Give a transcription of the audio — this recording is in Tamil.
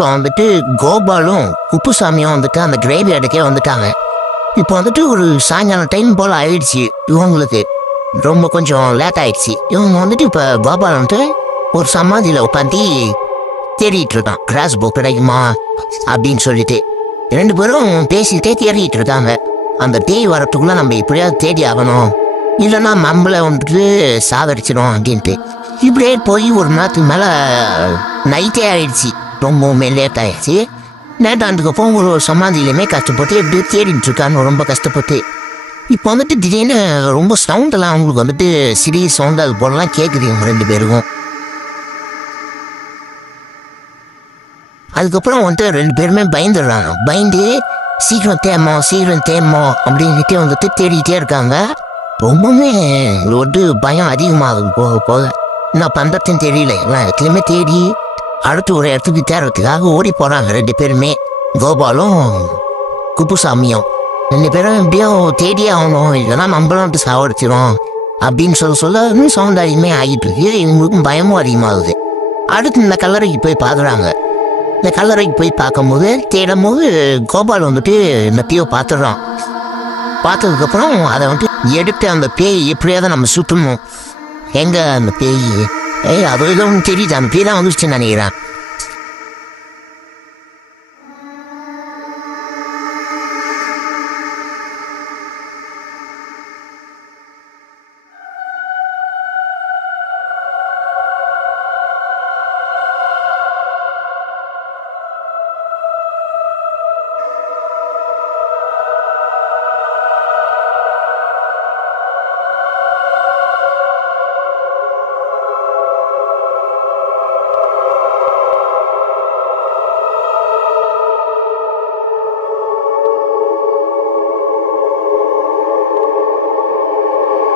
இப்போ வந்துட்டு கோபாலும் குப்புசாமியும் வந்துட்டு அந்த கிரேவி அடுக்கே வந்துட்டாங்க. இப்போ வந்துட்டு ஒரு சாயங்காலம் டைம் போல் ஆயிடுச்சு. இவங்களுக்கு ரொம்ப கொஞ்சம் லேட் ஆயிடுச்சு. இவங்க வந்துட்டு இப்போ கோபால் வந்துட்டு ஒரு சமாதியில் உட்காந்து தேடிட்டு இருக்கான். கிராஸ் புக் கிடைக்குமா அப்படின்னு சொல்லிட்டு 2 பேரும் பேசிக்கிட்டே தேடிட்டு இருக்காங்க. அந்த தேய் வரத்துக்குள்ள நம்ம இப்படியாவது தேடி ஆகணும், இல்லைன்னா நம்மளை வந்துட்டு சாகடிச்சிடும் அப்படின்ட்டு. இப்படியே போய் ஒரு நேரத்துக்கு மேலே நைட்டே ஆயிடுச்சு. ரொம்பவுமே லேட் ஆயிடுச்சு. லேட் ஆனதுக்கப்புறம் ஒரு சமாதியிலுமே கஷ்டப்பட்டு எப்படியோ தேடிட்டு இருக்கான்னு ரொம்ப கஷ்டப்பட்டு. இப்போ வந்துட்டு திடீர்னு ரொம்ப சவுண்டெல்லாம் அவங்களுக்கு வந்துட்டு சிறிய சவுண்டு அது போலலாம் கேட்குது இவங்க 2 பேருக்கும். அதுக்கப்புறம் வந்துட்டு 2 பேருமே பயந்துடுறாங்க. பயந்து சீக்கிரம் தேமோ அப்படின்ட்டு வந்துட்டு தேடிக்கிட்டே இருக்காங்க. ரொம்பவுமே வந்துட்டு பயம் அதிகமாகுது போக போக. என்ன பண்ணுறதுன்னு தெரியல. எல்லாம் இடத்துலையுமே தேடி அடுத்து ஒரு இடத்துக்கு தேடுறதுக்காக ஓடி போகிறாங்க 2 பேருமே. கோபாலும் குப்புசாமியும் 2 பேரும் எப்படியோ தேடியே ஆகணும், இல்லைன்னா நம்மளும் வந்துட்டு சாவடிச்சிடும் அப்படின்னு சொல்ல இன்னும் சவுண்ட் அதிகமே ஆகிட்டு இருக்கு. இவங்களுக்கும் பயமும் அதிகமாகுது. அடுத்து இந்த கல்லறைக்கு போய் பார்க்குறாங்க. இந்த கல்லறைக்கு போய் பார்க்கும்போது தேடும் போது கோபால் வந்துட்டு நத்தியோ பார்த்துடுறான். பார்த்ததுக்கப்புறம் அதை வந்துட்டு எடுத்து அந்த பேய் எப்படியாவது நம்ம சுற்றணும். எங்கே அந்த பேய்? அது எதுவும் தெரியுது, அந்த பேய் தான் வந்துச்சுன்னு நினைக்கிறேன்.